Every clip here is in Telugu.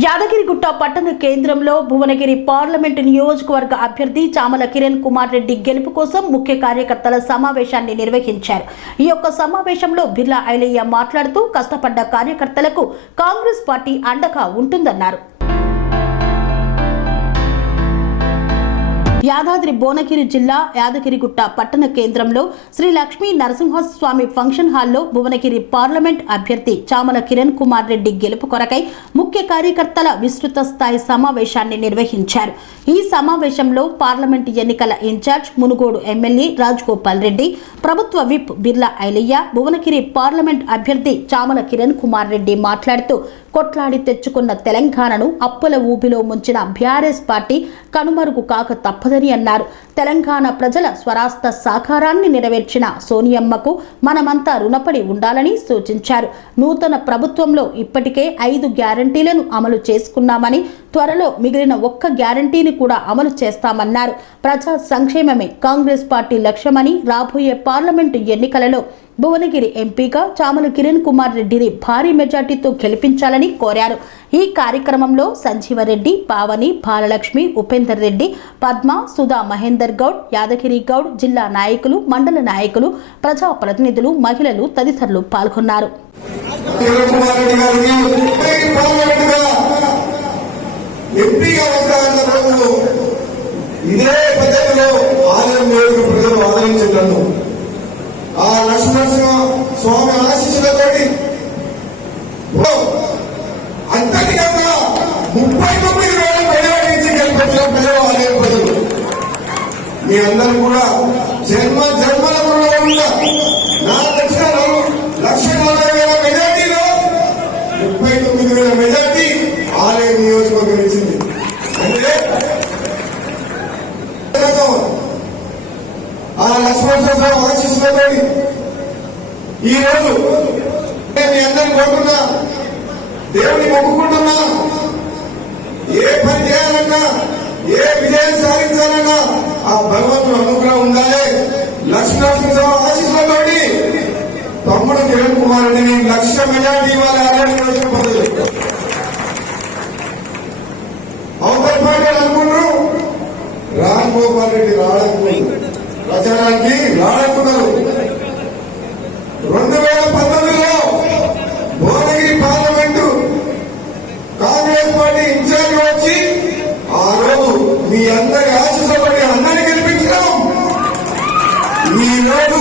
యాదగిరిగుట్ట పట్టణ కేంద్రంలో భువనగిరి పార్లమెంటు నియోజకవర్గ అభ్యర్థి చామల కిరణ్ కుమార్ రెడ్డి గెలుపు కోసం ముఖ్య కార్యకర్తల సమావేశాన్ని నిర్వహించారు. ఈ యొక్క సమావేశంలో బిర్లా ఐలయ్య మాట్లాడుతూ కష్టపడ్డ కార్యకర్తలకు కాంగ్రెస్ పార్టీ అండగా ఉంటుందన్నారు. యాదాద్రి భువనగిరి జిల్లా యాదగిరిగుట్ట పట్టణ కేంద్రంలో శ్రీ లక్ష్మీ నరసింహస్వామి ఫంక్షన్ హాల్లో భువనగిరి పార్లమెంట్ అభ్యర్థి చామల కిరణ్ కుమార్ రెడ్డి గెలుపు కొరకై ముఖ్య కార్యకర్తల విస్తృత స్థాయి సమావేశాన్ని నిర్వహించారు. ఈ సమావేశంలో పార్లమెంట్ ఎన్నికల ఇన్ఛార్జ్ మునుగోడు ఎమ్మెల్యే రాజగోపాల్ రెడ్డి, ప్రభుత్వ విప్ బిర్లా ఐలయ్య, భువనగిరి పార్లమెంట్ అభ్యర్థి చామల కిరణ్ కుమార్ రెడ్డి మాట్లాడుతూ కొట్లాడి తెచ్చుకున్న తెలంగాణను అప్పుల ఊబిలో ముంచిన బీఆర్ఎస్ పార్టీ కనుమరుగు కాక తప్పదని అన్నారు. తెలంగాణ ప్రజల స్వరాష్ట్ర సాకారాన్ని నెరవేర్చిన సోనియమ్మకు మనమంతా రుణపడి ఉండాలని సూచించారు. నూతన ప్రభుత్వంలో ఇప్పటికే 5 గ్యారంటీలను అమలు చేసుకున్నామని, త్వరలో మిగిలిన 1 గ్యారంటీని కూడా అమలు చేస్తామన్నారు. ప్రజా సంక్షేమమే కాంగ్రెస్ పార్టీ లక్ష్యమని, రాబోయే పార్లమెంటు ఎన్నికలలో భువనగిరి ఎంపీగా చామల కిరణ్ కుమార్ రెడ్డిని భారీ మెజార్టీతో గెలిపించాలని కోరారు. ఈ కార్యక్రమంలో సంజీవరెడ్డి, పావని, బాలలక్ష్మి, ఉపేందర్ రెడ్డి, పద్మ, సుధా, మహేందర్ గౌడ్, యాదగిరి గౌడ్, జిల్లా నాయకులు, మండల నాయకులు, ప్రజాప్రతినిధులు, మహిళలు తదితరులు పాల్గొన్నారు. ఆ లక్ష్మణసింహ స్వామి ఆశీస్సులతోటి అంతటికంగా 39,000 మెజారిటీ గెలిపించిన ప్రజలు ఆలయం ప్రజలు. మీ అందరూ కూడా జన్మల రుణంగా నా దక్షిణ 1,40,000 మెజార్టీలో 39,000 మెజార్టీ ఆలయ నియోజకవర్గం ఇచ్చింది. అంటే ఆ లక్ష్మణ ఆశీస్సులతో ఈ రోజు మీ అందరిని కోరుకున్నా, దేవుని మొక్కుకుంటున్నా, ఏ పని చేయాలన్నా, ఏ విజయం సాధించాలన్నా ఆ భగవంతుడు అనుగ్రహం ఉండాలి. లక్ష్మణ ఆశీస్సులతో తమ్ముడు కిరణ్ కుమార్ రెడ్డిని 1,00,000 మెజార్టీ ఇవ్వాలి. ఆరోగ్య ప్రజలు అవతల పార్టీ అనుకుంటారు రాజగోపాల్ రెడ్డి రావడానికి ప్రచారానికి రానుకున్నారు. 2019లో Bhuvanagiri parliament Congress party in-charge వచ్చి ఆ రోజు మీ అందరి ఆశీస్సులపడి అందరినీ గెలిపించడం. ఈ రోజు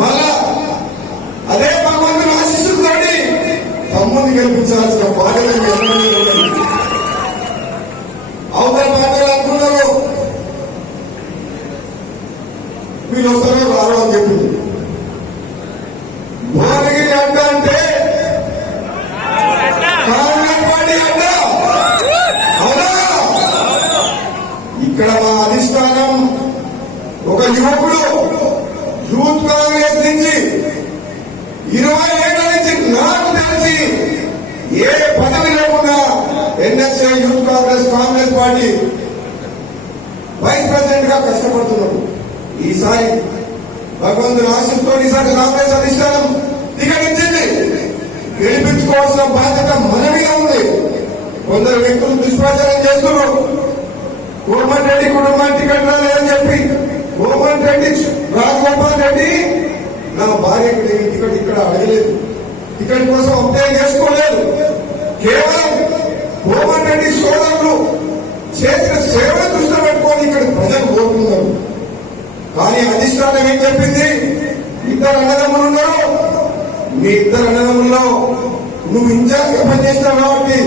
మళ్ళా అదే భగవంతుని ఆశీస్సులతోటి తమ్ముని గెలిపించాల్సిన బాధ్యత అవతల పార్టీలు అనుకున్నారు వీళ్ళు వస్తారో రారు అని చెప్పింది. భువనగిరి అడ్డ అంటే కాంగ్రెస్ పార్టీ అడ్డ. అవునా? ఇక్కడ మా అధిష్టానం ఒక యువకుడు యూత్ కాంగ్రెస్ నుంచి 20 ఏళ్ల నుంచి నాకు తెలిసి ఏ పదవి లేకుండా NSA youth Congress party vice president గా కష్టపడుతున్నాడు. ఈసారి భగవంతుని ఆశతో ఈసారి కాంగ్రెస్ అధిష్టానం దిగడించింది. గెలిపించుకోవాల్సిన బాధ్యత మన మీద ఉంది. కొందరు వ్యక్తులు దుష్ప్రచారం చేస్తున్నారు. కోమటి రెడ్డి కుటుంబానికి టికెట్ రాలేదని చెప్పి కోమటి రెడ్డి రాజగోపాల్ రెడ్డి నా భార్యకు టికెట్ ఇక్కడ అడగలేదు, టికెట్ కోసం అప్లై చేసుకోలేదు. కేవలం కోమటి రెడ్డి సోదరులు చేసిన సేవను దృష్టిలో పెట్టుకొని ఇక్కడ ప్రజలు కోరుతున్నారు. కానీ అధిష్టానం ఏం చెప్పింది? 2 అన్నదమ్ములు ఉన్నారు, మీ 2 అన్నదమ్ముల్లో నువ్వు ఇన్ఛార్జ్ గా పనిచేస్తావు కాబట్టి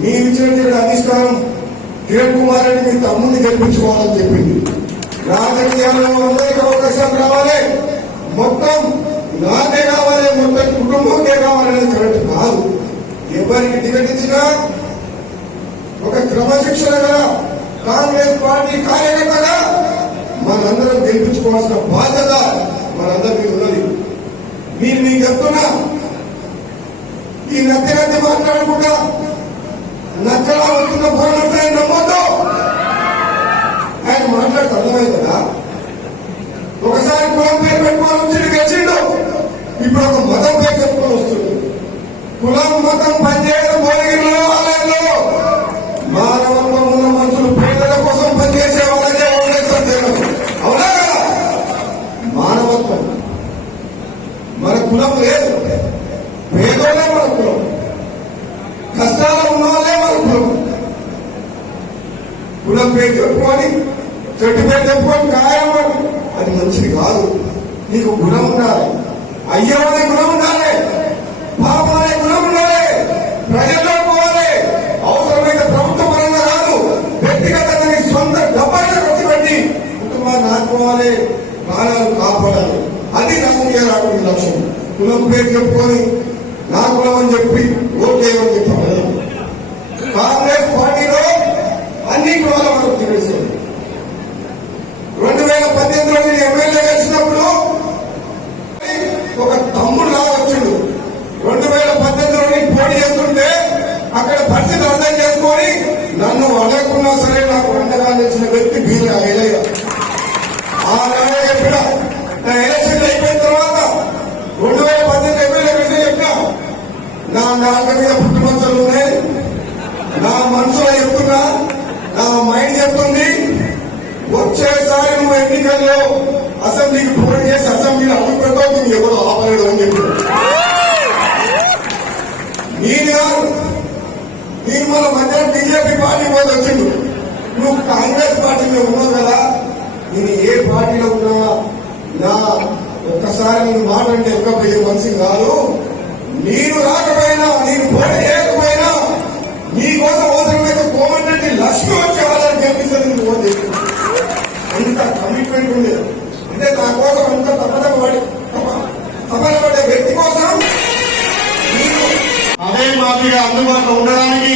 నీ ఇచ్చినట్టు ఇక్కడ అధిష్టానం కిరణ్ కుమార్ రెడ్డి మీ తమ్ముడిని గెలిపించుకోవాలని చెప్పింది. రాజకీయాల్లో అందరికీ అవకాశాలు రావాలి, మొత్తం నాకే కావాలి, మొత్తం కుటుంబంకే కావాలనేది కరెక్ట్ కాదు. ఎవరికి టికెట్ ఇచ్చినా ఒక క్రమశిక్షణ గల కాంగ్రెస్ పార్టీ కార్యకర్తగా మనందరం గెలిపించుకోవాల్సిన బాధ్యత మనందరికీ ఉన్నది. నేను మీకు చెప్తున్నా, ఈ నత్తి మాట్లాడకుండా నచ్చలా వస్తున్న పోరాటం నమ్మొద్దు. ఆయన మాట్లాడితే అర్థమైంది కదా. ఒకసారి కులం పేరు పెట్టుకొని వచ్చి గెలిచిండు, ఇప్పుడు ఒక మతం పేరు పెట్టుకొని వస్తుంది. కులం మతం పనిచేయడం భువనగిరిలో పేరు చెప్పుకొని చెట్టు పేరు చెప్పుకొని ఖాయం అది మంచిది కాదు. నీకు గుణం ఉండాలి, అయ్యవనే గుణం ఉండాలి, పాపం అనే గుణం ఉండాలి, ప్రజల్లో పోవాలి. అవసరమైన ప్రభుత్వ పరంగా కాదు, వ్యక్తిగతంగా నీ సొంత డబ్బాలు ఖర్చు పెట్టి కుటుంబాన్ని ఆడుకోవాలి, ప్రాణాలు కాపాడాలి. అది రాజకీయ రాకుండా లక్ష్యం. కులం పేరు చెప్పుకొని నా కులం అని చెప్పి ఓట్లేయమని చెప్పాలి. కాంగ్రెస్ పార్టీలో అన్ని కులాల వరకు తినేసింది. 2018లో నేను ఎమ్మెల్యే గెలిచినప్పుడు ఒక తమ్ముడు లా వచ్చిండు. 2018లో నేను పోటీ చేస్తుంటే అక్కడ పరిస్థితి అర్థం చేసుకొని నన్ను అడగకున్నా సరే నాకు అండగా నిలిచిన వ్యక్తి బీద ఎలయ్య. ఆ నాడే చెప్పిన నా ఎలక్షన్ అయిపోయిన తర్వాత 2018 ఎమ్మెల్యే గెలిచి చెప్పిన నా నాలుగు మీద పుట్టుమచ్చలు ఉన్నాయి, నా మనసులో చెప్తున్నా, నా మైండ్ చెప్తుంది, వచ్చేసారి నువ్వు ఎన్నికల్లో అసెంబ్లీకి పోటీ చేసి అసెంబ్లీలో అడుగు పెట్టావు, నువ్వు ఎవరు ఆపలేడు అని చెప్పి నేను మన మధ్య బీజేపీ పార్టీ పోతే వచ్చిండు. నువ్వు కాంగ్రెస్ పార్టీలో ఉన్నావు కదా, నేను ఏ పార్టీలో ఉన్నా నా ఒక్కసారి నేను మాట అంటే ఎక్కకపోయే మనిషి కాదు. నేను రాకపోయినా, నేను పోటీ చేయకపోయినా నీకోసం అవసరమైతే కోమటిరెడ్డి లక్ష్మి వచ్చే వాళ్ళని గెలిపిస్తుంది. నువ్వు ఓటు అంత కమిట్మెంట్ ఉండేది. అంటే నా కోసం అంత తపన పడే వ్యక్తి కోసం అదే మాదిరిగా అందుబాటులో ఉండడానికి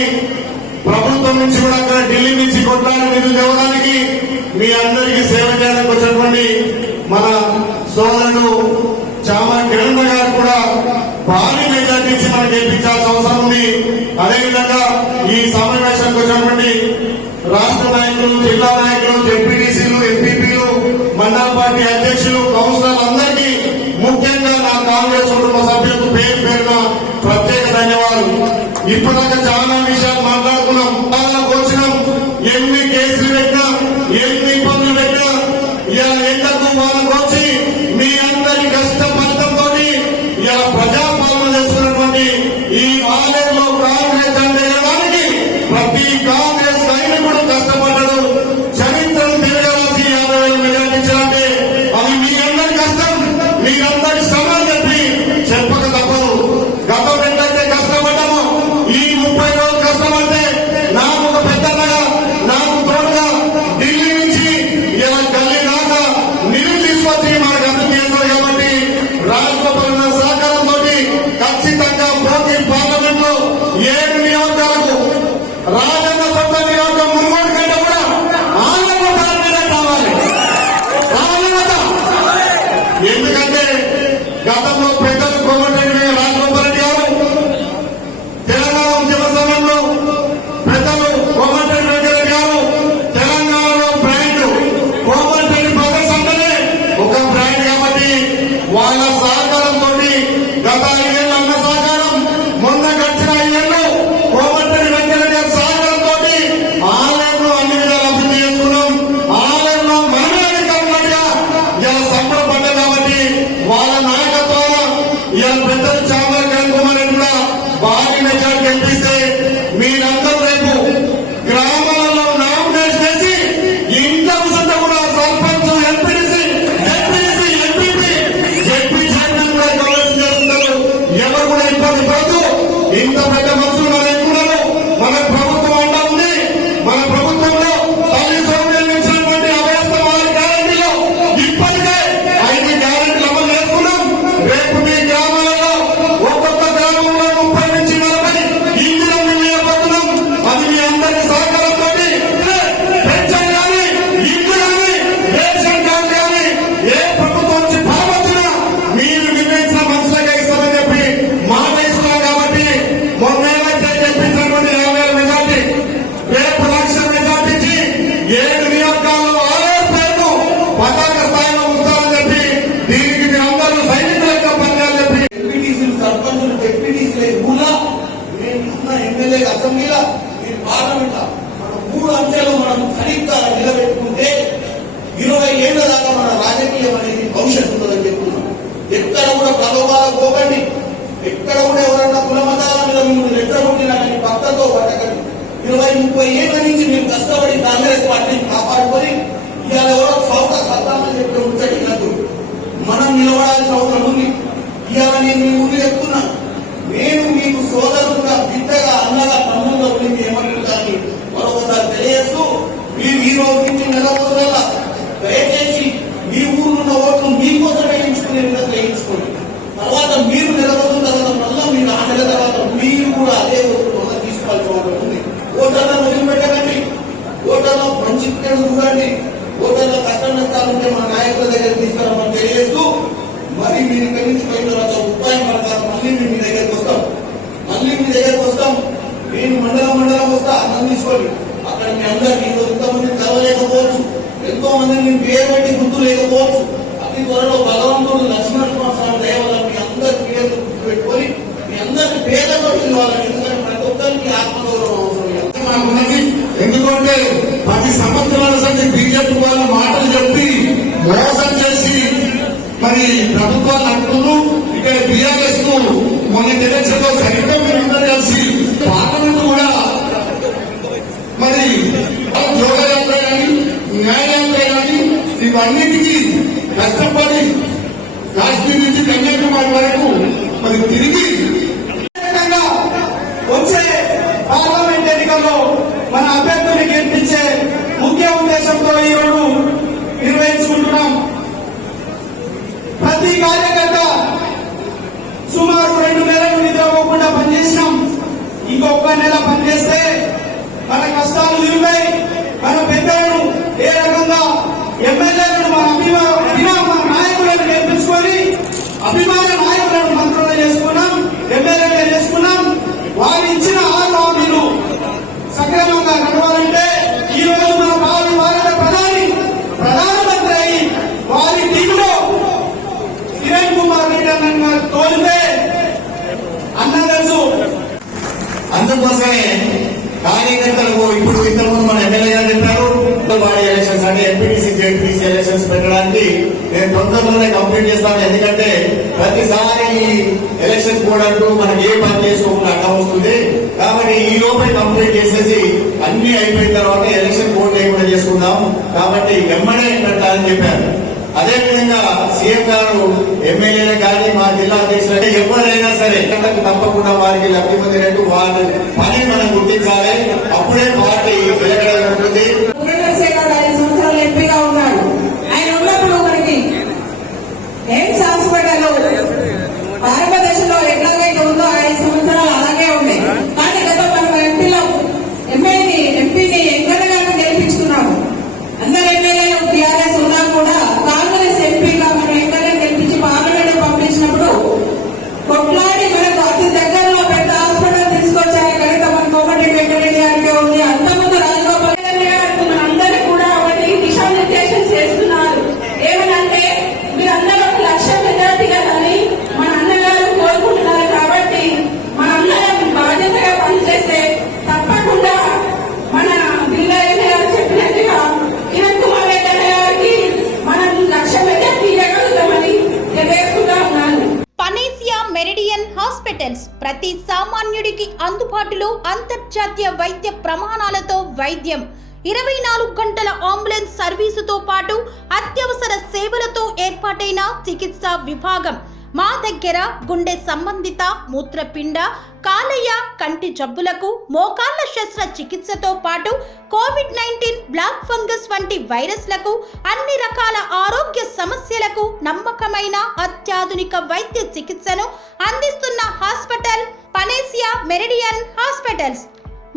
ప్రభుత్వం నుంచి కూడా అక్కడ ఢిల్లీ నుంచి కొట్లాడి నిధులు తేవడానికి మీ అందరికీ సేవ చేయడానికి వచ్చినటువంటి మన సోదరుడు చామల కిరణ్ గారు కూడా భారీ మెజార్టీ ఇచ్చి మనం గెలిపించాల్సిన అవసరం ఉంది. అదేవిధంగా ఈ సమావేశానికి వచ్చినటువంటి రాష్ట్ర నాయకులు, జిల్లా నాయకులు, జెడ్పీటీసీలు, ఎంపీపీలు, మండల పార్టీ అధ్యక్షులు, కౌన్సిలర్లు అందరికీ ముఖ్యంగా నా కాంగ్రెస్ కుటుంబ సభ్యులకు పేరు పేరున ప్రత్యేక ధన్యవాదాలు. ఇప్పటిదాకా చాలా విషయాలు మాట్లాడుకున్నాం, పాలనకు వచ్చినాం, ఎన్ని కేసులు పెట్టినా, ఎన్ని ఇబ్బందులు పెట్టినా ఇలా ఎంతకు వాళ్ళకు వచ్చి మీ అందరి కష్టపడటంతో ఇలా ప్రజాపాలన చేస్తున్నటువంటి ఈ ఆలయంలో కాంగ్రెస్ అందేయడానికి ప్రతి కాంగ్రెస్ సైనికుడు కష్టపడ్డాడు. చరిత్రను తిరగరాసి 50,000 మెజార్టీంచాలంటే అది మీ అందరి కష్టం, మీరందరి శ్రమ చెప్పి చెప్పక తప్పదు. గతం ఎంతైతే కష్టపడ్డామో ఈ 30 రోజులు కష్టపడితే నాకు ఒక పెద్దగా నాకు తోడుగా ఢిల్లీ నుంచి ఇలా గల్లీ దాకా నిధులు తీసుకొచ్చి మనకు అందజేస్తారు. కాబట్టి రాష్ట్రపరమైన సహకారంతో ఖచ్చితంగా పోటీ పార్లమెంట్ లో 7 నియోజకాలకు రాజన్న సొంత నియోజకం మున్గోడు కంటే కూడా ఆనంద కావాలి. ఎందుకంటే గతంలో పెద్దలు కోమటిరెడ్డి రాజగోపాల్ గారు తెలంగాణ ఉద్యమ సమయంలో పెద్దలు కోమటిరెడ్డి గారు తెలంగాణలో బ్రాండ్ కోమటిరెడ్డి బ్రదర్స్ అంటేనే ఒక బ్రాండ్. కాబట్టి వాళ్ళ సహకారంతో గత 5 ఏళ్ళ అన్న సహకారం, మొన్న గడిచిన 5 ఏళ్ళు కోమటిరెడ్డి వెంకటరెడ్డి గారి సహకారంతో ఆలయంలో అన్ని విధాలు అభివృద్ధి చేసుకున్నాం. ఆలయంలో మనమే అధికారులుగా ఇలా సంబరపడ్డాం. కాబట్టి వాళ్ళ నాయకత్వాన ఇలా పెద్దలు చామల కిరణ్ కుమార్ రెడ్డి కూడా భారీ మెజార్టీ గెలిపిస్తే మీరందరూ రేపు గ్రామాలలో నామినేషన్ చేసి ఇంట్లో కూడా sarpanch, MPTC, MPP, ZP chairman కూడా గౌరవం చేస్తున్నారు. ఎవరు కూడా ఇబ్బంది పడదు. ఇంత పెద్ద మనుషులు మన ఎక్కున్నారు. మన ప్రభుత్వం అంటా ఉంది. మన ప్రభుత్వంలో తల్లి సౌకర్యం ఇచ్చినటువంటి అభయస్థ 6 గ్యారెంటీలు ఇప్పటికే 5 గ్యారెంటీలు అమలు చేసుకున్నాం. రేపు మీ గ్రామాలలో ఒక్కొక్క గ్రామంలో 30 నుంచి 40 ఇందులో నిలబడుతున్నాం. అది మీ అందరి సహకారంతో పెన్షన్ కానీ, ఇల్లు కానీ, రేషన్ కార్డు కానీ ఏ ప్రభుత్వం నుంచి భావచ్చినా మీరు నిర్ణయించిన మనుషులకే ఇస్తామని చెప్పి మాట ఇస్తున్నాం. కాబట్టి మొన్నేళ్ళైతే తెప్పించినటువంటి 50,000 మెజార్టీ రేపు 1,00,000 మెజార్టీ ఇచ్చి 7 నియోజకాల్లో ఆలయ పేరును పతాక స్థాయిలో ఉంచాలని చెప్పి దీనికి మీరందరూ సైనికుల యొక్క పనిచేయాలని చెప్పి ఎంపీటీసీలు, సర్పంచులు, డెప్యూటీసీలు కూడా నేను ఎమ్మెల్యే అసెంబ్లీలో ఈ పార్లమెంట్ మన 3 అంశాలు మనం సరిగ్గా నిలబెట్టుకుంటే 20 ఏళ్ల దాకా మన రాజకీయం అనేది భవిష్యత్తు ఉందని చెప్తున్నాం. ఎక్కడ కూడా ప్రలోభాలకు పోకండి, ఎక్కడ కూడా ఎవరన్నా కుల మతాల మీద మిమ్మల్ని రెచ్చగొట్టినా కానీ పక్కతో పట్టకండి. 20-30 20 ఏళ్ల నుంచి మీరు కష్టపడి కాంగ్రెస్ పార్టీని కాపాడుకొని ఇవాళ ఎవరో సౌత సత్తామని చెప్పి ముచ్చటినట్టు మనం నిలబడాల్సిన అవసరం ఉంది. ఇవాళ నేను మీ ముందు చెప్తున్నా, నేను మీకు సోదరుగా, బిడ్డగా, అన్నగా, తమ్ముడుగా ఉండి ఏమంటుందని మరొకసారి తెలియజేస్తూ, మీరు ఈ రోజు నుంచి నెల రోజుల దయచేసి మీ ఊరున్న ఓట్లు మీకోసం వేయించుకునే విధంగా వేయించుకోండి. తర్వాత మీరు నెల రోజుల తర్వాత మళ్ళా మీరు ఆ నెల తర్వాత మీరు కూడా అదే ఓట్లు మళ్ళీ తీసుకోవాల్సిన అవసరం ఉంది. ఓటర్లను వదిలిపెట్టకండి, ఓటర్లో మంచి పేరు చూడండి, ఓటర్లో కష్ట నష్టాలు ఉంటే మా నాయకుల దగ్గర తీసుకురామని తెలియజేస్తూ, మరి మీరు ఇక్కడి నుంచి పోయిన తర్వాత ఉపాయం ప్రకారం మళ్ళీ మేము మీ దగ్గరకు వస్తాం. నేను మండలం వస్తా, నన్ను తీసుకోండి. అక్కడ మీ అందరికి ఇంతమంది కలవలేకపోవచ్చు, ఎంతో మందిని మీ పేరు పెట్టి గుర్తు లేకపోవచ్చు. అతి త్వరలో భగవంతుడు లక్ష్మీనరసింహస్వామి దయ వల్ల మీ అందరి పేరు గుర్తు పెట్టుకొని మీ అందరికి పేదతో పిలవాలని, ఎందుకంటే ప్రతి ఒక్కరికి ఆత్మగౌరవం అవసరం మనకున్నది. ఎందుకంటే 10 సంవత్సరాల సంది బీజేపీ వాళ్ళ మాటలు చెప్పి మోసం చేసి మరి ప్రభుత్వాలు అంటున్నారు. ఇక్కడ బీఆర్ఎస్ కు మొన్న ఎలక్షన్ లో సరిగ్గా మీరందరూ కలిసి పార్లమెంట్ కూడా మరి యోగయాత్ర కానీ న్యాయయాత్ర కానీ ఇవన్నిటికీ కష్టపడి కాశ్మీర్ నుంచి కన్యాకుమారి వరకు మరి తిరిగి వచ్చే పార్లమెంట్ ఎన్నికల్లో మన అభ్యర్థుల్ని గెలిపించే ముఖ్య ఉద్దేశంతో ఈరోజు నిర్వహించుకుంటున్నాం. ప్రతి కార్యకర్త సుమారు 2 నెలలు నిద్రపోకుండా పనిచేసినాం. ఇంకొక నెల పనిచేస్తే మన కష్టాలు తీరుతాయి. మన పెద్దలను ఏ రకంగా ఎమ్మెల్యేలను మన నాయకులను గెలిపించుకొని అభిమాన నాయకులను మంత్రులు చేసుకున్నాం, ఎమ్మెల్యేలు చేసుకున్నాం. వారు ఇచ్చిన 6 హామీలు సక్రమంగా నడవాలంటే ఈ రోజు మన భారత ప్రధానమంత్రి అయి వారి టీంలో కిరణ్ కుమార్ రెడ్డి అన్న గారు తోలితే అన్న తెలుసు. అందుకోసమే కార్యకర్తలకు ఇప్పుడు ఇంతకుముందు మన ఎమ్మెల్యే గారు చెప్పారు వారి ఎలక్షన్స్ అంటే ఎంపీటీసీ జెడ్పీటీసీ ఎలక్షన్స్ పెట్టడానికి నేను తొందరలోనే కంప్లీట్ చేస్తాను. ఎందుకంటే ప్రతిసారి ఎలక్షన్ కోడ్ అంటూ మనకి ఏ పని చేసుకోకుండా అడ్డం వస్తుంది. కాబట్టి ఈ లోపే కంప్లీట్ చేసేసి అన్ని అయిపోయిన తర్వాత ఎలక్షన్ కోడ్ లేకుండా చేసుకుందాం. కాబట్టి వెంబడే పెట్టాలని చెప్పారు. అదేవిధంగా సీఎం గారు ఎమ్మెల్యేలు కానీ మా జిల్లా అధ్యక్షులు ఎవరైనా సరే తప్పకుండా వారికి లబ్ధి పొందినట్టు వారి పని మనం గుర్తించాలి. అప్పుడే పార్టీ వెలగడం ఉంటుంది. ఎంపీగా ఉన్నాడు. ఆయన ఉన్నప్పుడు మనకి ఎయిమ్స్ హాస్పిటల్ భారతదేశంలో ఎట్లాగైతే ఉందో 5 సంవత్సరాలు అలాగే ఉంది. కానీ గత మనం ఎంపీని ఎంకన్నగానే గెలిపించుకున్నాము. అందరు ఎమ్మెల్యేలు టీఆర్ఎస్ ఉన్నా కూడా కాంగ్రెస్ ఎంపీగా మనం ఎంకన్నా గెలిపించి పార్లమెంట్ పంపించినప్పుడు కొట్లాడి మనకు అతి దగ్గరలో పెద్ద హాస్పిటల్ తీసుకొచ్చారు. కనుక మన కోమటిరెడ్డి వెంకటరెడ్డి గారికి ఉంది. అంతకుముందు రాజగోపాల్ మనందరికీ కూడా ఒకటి దిశానిర్దేశం చేస్తున్నారు. ఏమనంటే మీరందరూ 1 లక్ష మెజార్టీగా కానీ మన అన్నగారు కోరుకుంటున్నారు. కాబట్టి మనందరం బాధ్యతగా పనిచేస్తే తప్పకుండా మన జిల్లా ఎమ్మెల్యే గారు చెప్పినట్టుగా కిరణ్ కుమార్ రెడ్డి గారికి మనం 1 లక్ష మెజార్టీ ఇవ్వగలుగుతామని తెలియకుండా ఉన్నాను. పనేసియా మెరిడియన్ హాస్పిటల్స్ ప్రతి సామాన్యుడికి అందుబాటులో అంతర్జాతీయ వైద్య ప్రమాణాలతో వైద్యం, 24 గంటల అంబులెన్స్ సర్వీసుతో పాటు అత్యవసర సేవలతో ఏర్పాటైన చికిత్సా విభాగం. మా దగ్గర గుండె సంబంధిత, మూత్రపిండ, కాలేయ, కంటి జబ్బులకు, మోకాళ్ల శస్త్ర చికిత్సతో పాటు కోవిడ్-19, బ్లాక్ ఫంగస్ వంటి వైరస్లకు, అన్ని రకాల ఆరోగ్య సమస్యలకు నమ్మకమైన అత్యాధునిక వైద్య చికిత్సను అందిస్తున్న హాస్పిటల్ పనేసియా మెరిడియన్ హాస్పిటల్స్.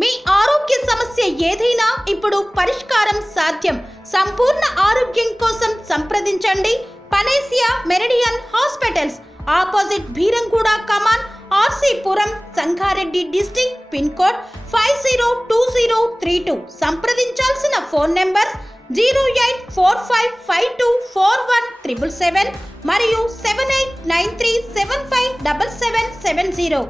మీ ఆరోగ్య సమస్య ఏదైనా ఇప్పుడు పరిష్కారం సాధ్యం. సంపూర్ణ ఆరోగ్యం కోసం సంప్రదించండి Panacea Meridian hospitals. Opposite Bheeramguda Kaman, RC Puram, Sangareddy district. Pin code 502032. సంప్రదించాల్సిన ఫోన్ నెంబర్ 0845524177 మరియు 7893757770.